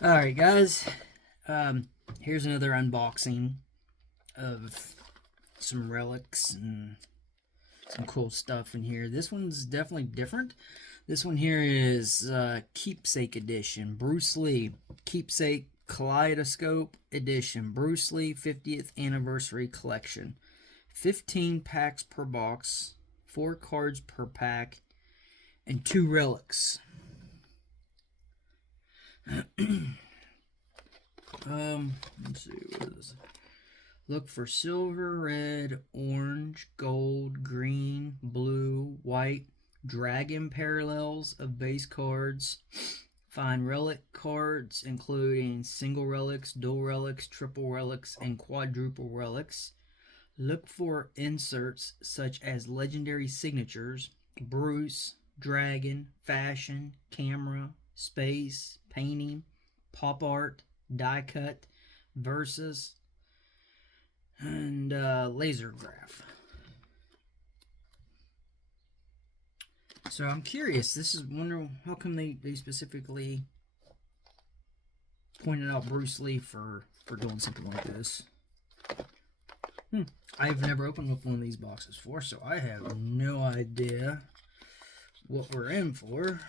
Alright, guys. Here's another unboxing of some relics and some cool stuff in here. This one's definitely different. This one here is Keepsake Edition. Bruce Lee. Keepsake Kaleidoscope Edition. Bruce Lee 50th Anniversary Collection. 15 packs per box. 4 cards per pack. And 2 relics. Let's see, what is this? Look for silver, red, orange, gold, green, blue, white, dragon parallels of base cards. Find relic cards including single relics, dual relics, triple relics, and quadruple relics. Look for inserts such as legendary signatures, Bruce, dragon, fashion, camera, space, painting, pop art, die cut, versus, and laser graph. So I'm curious. This is wonder how come they specifically pointed out Bruce Lee for doing something like this. I've never opened up one of these boxes before, so I have no idea what we're in for.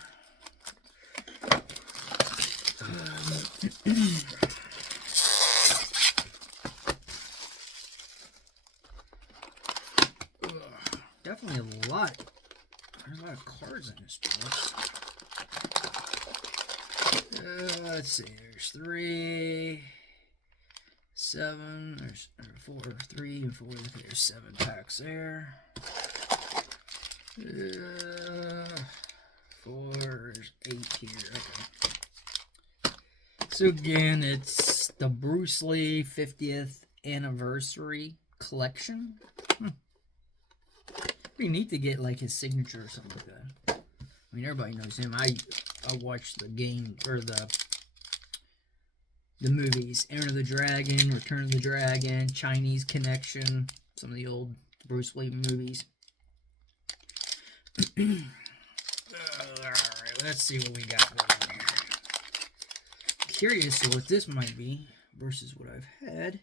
Definitely a lot. There's a lot of cards in this box. Let's see. There's 3, 7. There's 4, 3, and 4. There's 7 packs there. 4. There's 8 here. Okay. So again, it's the Bruce Lee 50th Anniversary Collection. Pretty neat to get like his signature or something like that. I mean, everybody knows him. I watched the game or the movies: Enter the Dragon, Return of the Dragon, Chinese Connection, some of the old Bruce Lee movies. Alright, let's see what we got going here. Curious what this might be versus what I've had.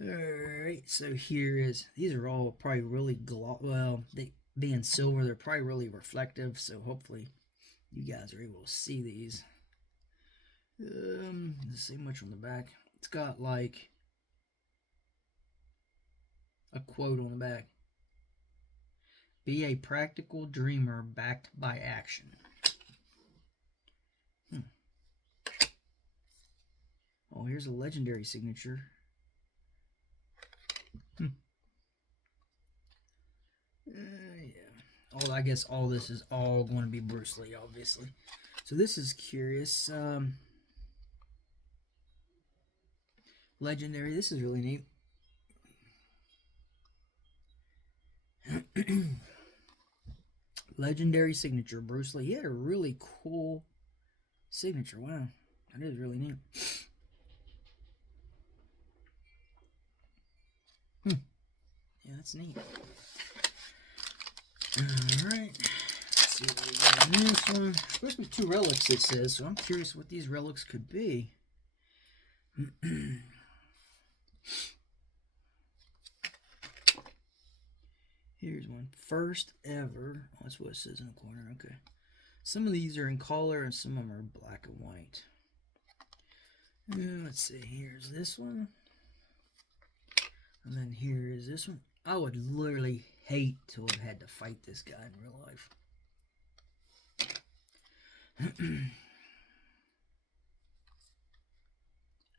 Alright, so here is, these are all probably really well, they being silver, they're probably really reflective, so hopefully you guys are able to see these. Doesn't say much on the back. It's got like a quote on the back. Be a practical dreamer backed by action. Oh, here's a legendary signature. Yeah. Oh, I guess all this is all going to be Bruce Lee, obviously. So this is curious. Legendary. This is really neat. Legendary signature, Bruce Lee. He had a really cool signature. Wow, that is really neat. Yeah, that's neat. Alright. Let's see what we got in this one. Supposed to be 2 relics, it says, so I'm curious what these relics could be. Here's one. First ever. Oh, that's what it says in the corner. Okay. Some of these are in color and some of them are black and white. Let's see. Here's this one. And then here is this one. I would literally hate to have had to fight this guy in real life.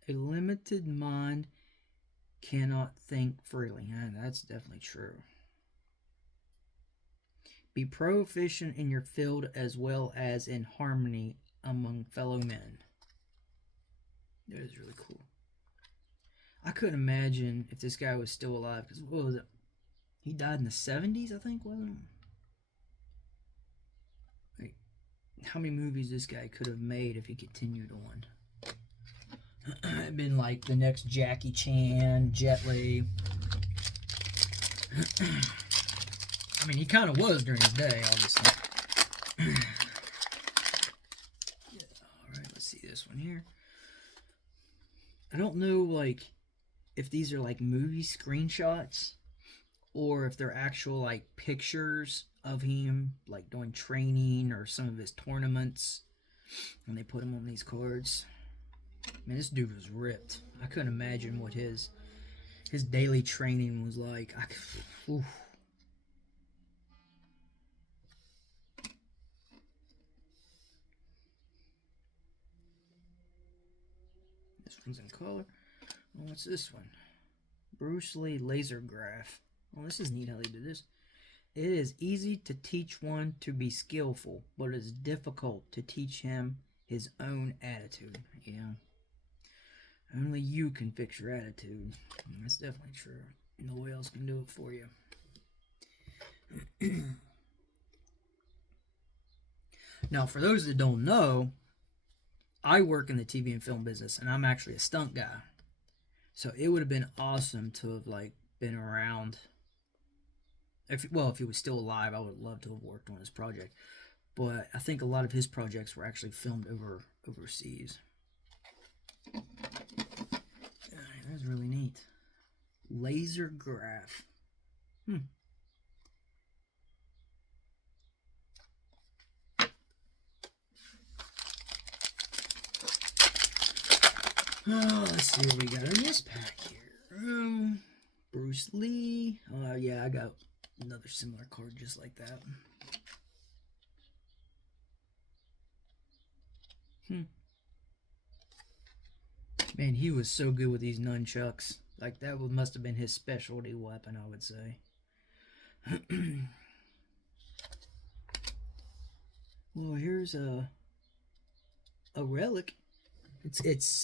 A limited mind cannot think freely. Yeah, that's definitely true. Be proficient in your field as well as in harmony among fellow men. That is really cool. I couldn't imagine if this guy was still alive. Because what was it? He died in the 70s, I think, wasn't it? Like, how many movies this guy could have made if he continued on? It'd been like the next Jackie Chan, Jet Li. I mean, he kind of was during his day, obviously. Yeah, alright, let's see this one here. I don't know, like, if these are like movie screenshots or if they're actual like pictures of him like doing training or some of his tournaments, and they put him on these cards. Man, this dude was ripped. I couldn't imagine what his daily training was like. Oof. This one's in color. Oh, what's this one? Bruce Lee laser graph. Oh, this is neat how they did this. It is easy to teach one to be skillful, but it is difficult to teach him his own attitude. Yeah. Only you can fix your attitude. That's definitely true. Nobody else can do it for you. Now, for those that don't know, I work in the TV and film business, and I'm actually a stunt guy. So it would have been awesome to have like been around. If he was still alive, I would love to have worked on his project. But I think a lot of his projects were actually filmed overseas. That was really neat. Laser graph. Oh, let's see what we got in this pack here. Bruce Lee. Oh, yeah, I got another similar card just like that. Man, he was so good with these nunchucks. Like, that must have been his specialty weapon, I would say. Well, here's a relic. It's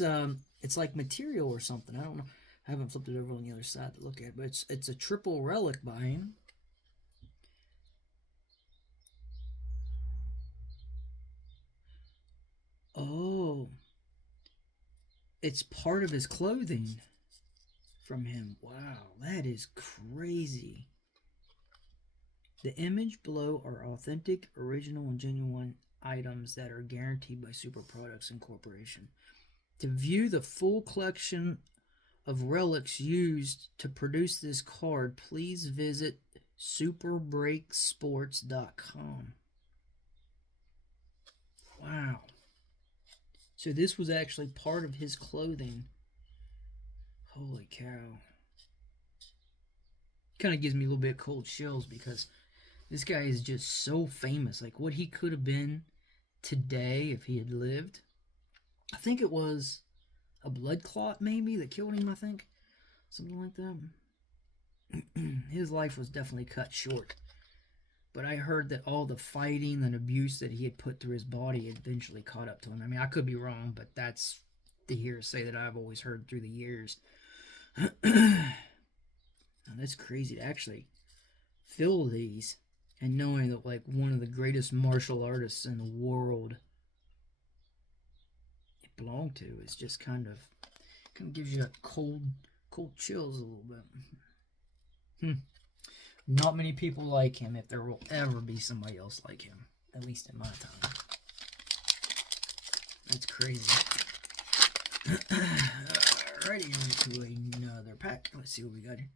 like material or something. I don't know. I haven't flipped it over on the other side to look at, but it's a triple relic by him. Oh, it's part of his clothing from him. Wow, that is crazy. The image below are authentic, original, and genuine items that are guaranteed by Super Products Incorporation. To view the full collection of relics used to produce this card, please visit superbreaksports.com. Wow. So this was actually part of his clothing. Holy cow. Kind of gives me a little bit cold chills because this guy is just so famous. Like what he could have been today if he had lived. I think it was a blood clot maybe that killed him, I think. Something like that. His life was definitely cut short. But I heard that all the fighting and abuse that he had put through his body eventually caught up to him. I mean, I could be wrong, but that's the hearsay that I've always heard through the years. That's crazy to actually fill these and knowing that like one of the greatest martial artists in the world it belonged to. It's just kind of gives you a cold chills a little bit. Not many people like him, if there will ever be somebody else like him, at least in my time. That's crazy. Alrighty, into another pack. Let's see what we got here.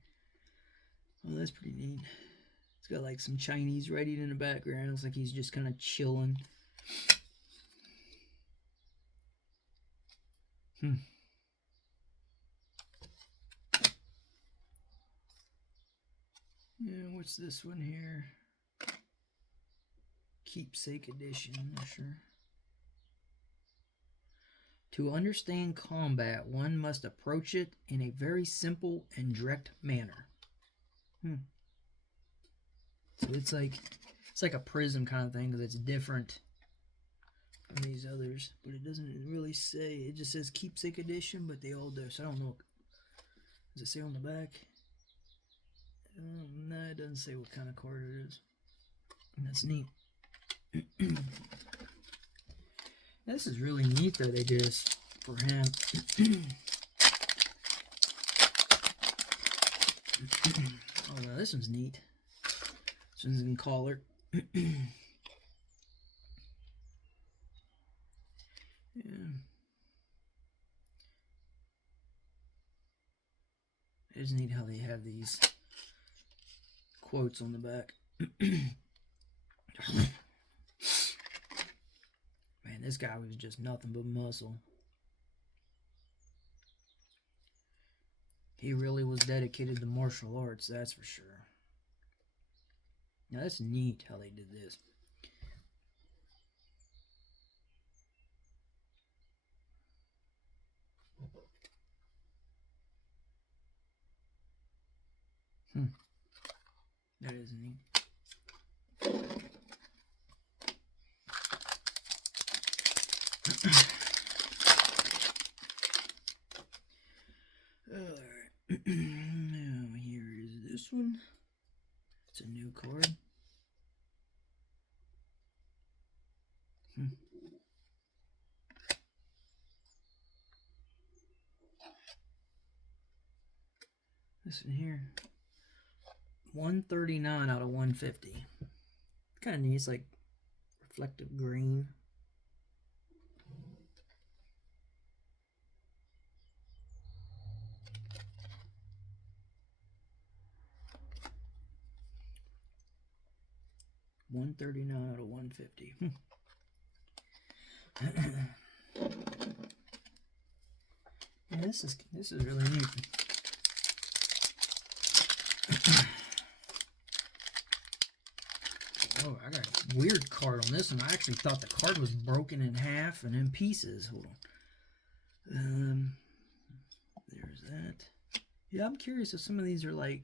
Oh, that's pretty neat. It's got like some Chinese writing in the background. Looks like he's just kind of chilling. Yeah, what's this one here? Keepsake edition, not sure. To understand combat, one must approach it in a very simple and direct manner. So it's like a prism kind of thing because it's different from these others, but it doesn't really say. It just says Keepsake edition, but they all do. So I don't know. Does it say on the back? No, it doesn't say what kind of card it is. That's neat. This is really neat that they did this for him. Oh, no, this one's neat. This one's in collar. Yeah. It's neat how they have these quotes on the back. Man, this guy was just nothing but muscle. He really was dedicated to martial arts, that's for sure. Now, that's neat how they did this. That is neat. Alright. Now, here is this one. It's a new card. This one here. 139 out of 150. Kind of neat. It's like reflective green. $139 out of 150. Yeah, this is really neat. Oh, I got a weird card on this one. I actually thought the card was broken in half and in pieces. Hold on. There's that. Yeah, I'm curious if some of these are like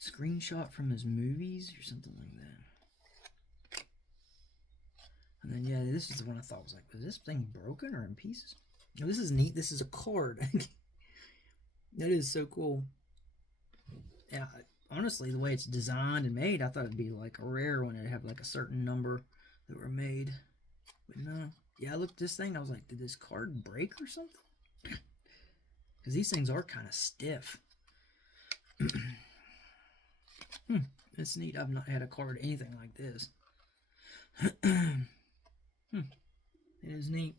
screenshot from his movies or something like that. And then, yeah, this is the one I thought was like, was this thing broken or in pieces? Oh, this is neat. This is a card. That is so cool. Yeah, honestly, the way it's designed and made, I thought it'd be like a rare one. It'd have like a certain number that were made. But no. Yeah, I looked at this thing. I was like, did this card break or something? Because these things are kind of stiff. It's neat. I've not had a card anything like this. It is neat.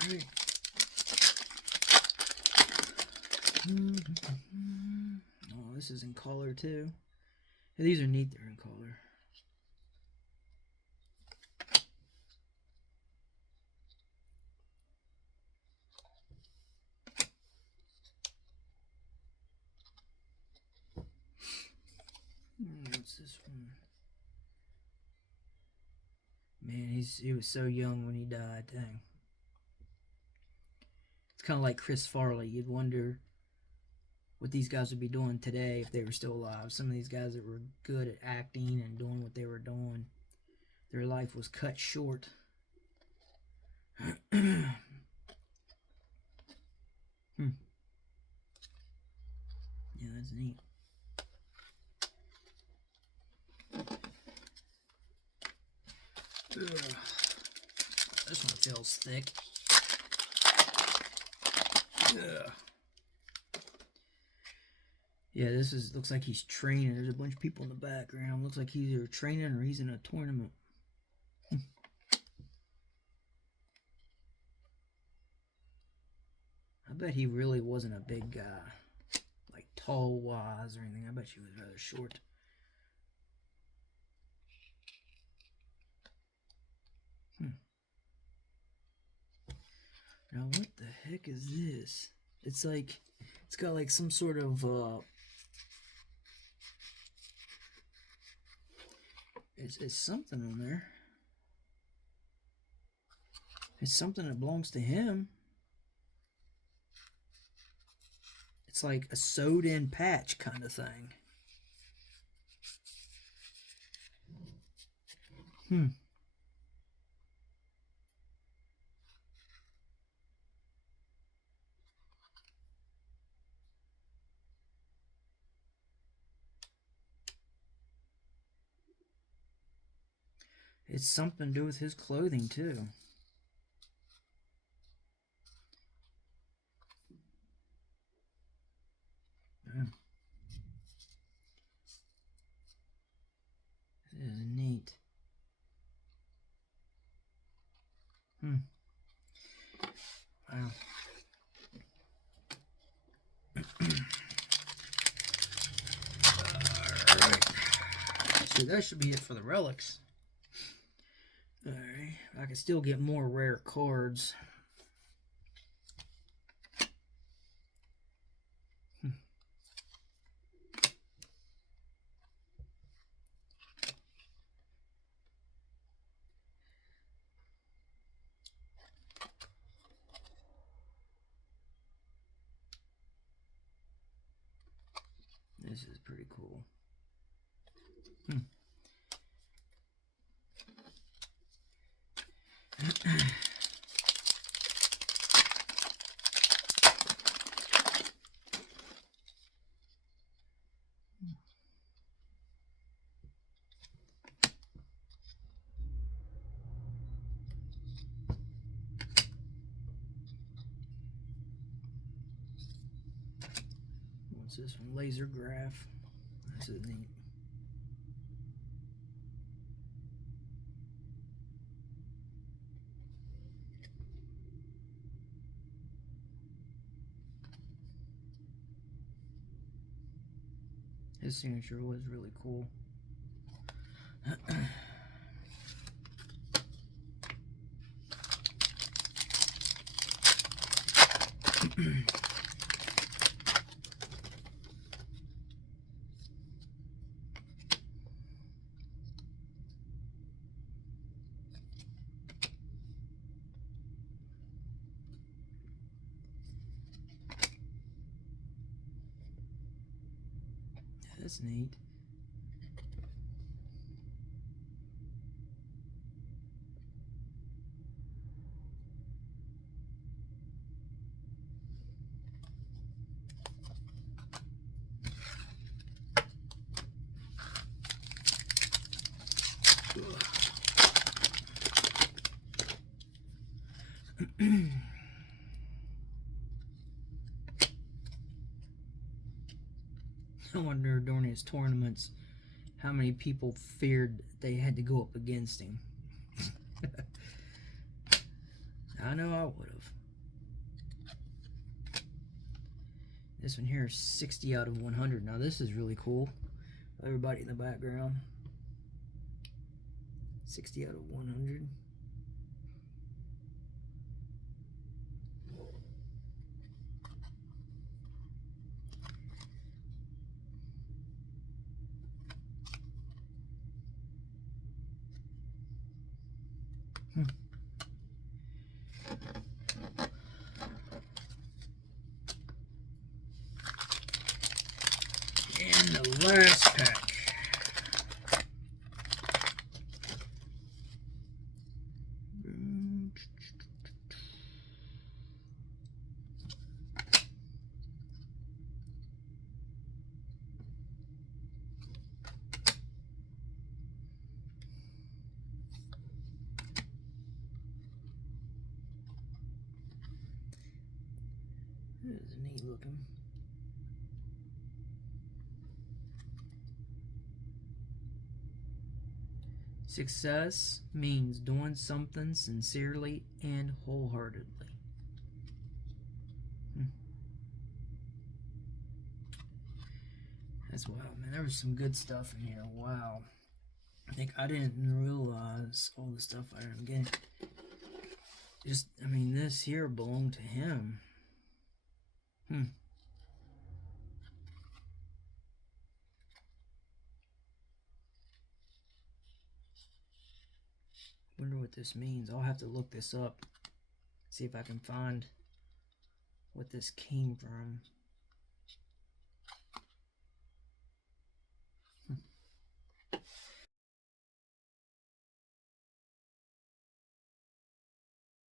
Alright. Oh, this is in color too. Yeah, these are neat. They're in color. What's this one? Man, he was so young when he died. Dang. It's kind of like Chris Farley. You'd wonder what these guys would be doing today if they were still alive. Some of these guys that were good at acting and doing what they were doing, their life was cut short. Yeah, that's neat. Ugh. This one feels thick. Ugh. Yeah, looks like he's training. There's a bunch of people in the background. Looks like he's either training or he's in a tournament. I bet he really wasn't a big guy, like tall-wise or anything. I bet he was rather short. Now, what the heck is this? It's like, it's got like some sort of, it's something on there. It's something that belongs to him. It's like a sewed-in patch kind of thing. It's something to do with his clothing, too. Yeah. This is neat. Wow. Alright. So that should be it for the relics. Alright. I can still get more rare cards. This is pretty cool. What's this one? Laser graph. This is neat. His signature was really cool. That's neat. I wonder during his tournaments how many people feared they had to go up against him. I know I would have. This one here is 60 out of 100. Now this is really cool. Everybody in the background. 60 out of 100. And the last pack. This is neat looking. Success means doing something sincerely and wholeheartedly. That's wild, man. There was some good stuff in here. Wow. I didn't realize all the stuff I didn't get. Just, I mean, this here belonged to him. Wonder what this means. I'll have to look this up. See if I can find what this came from.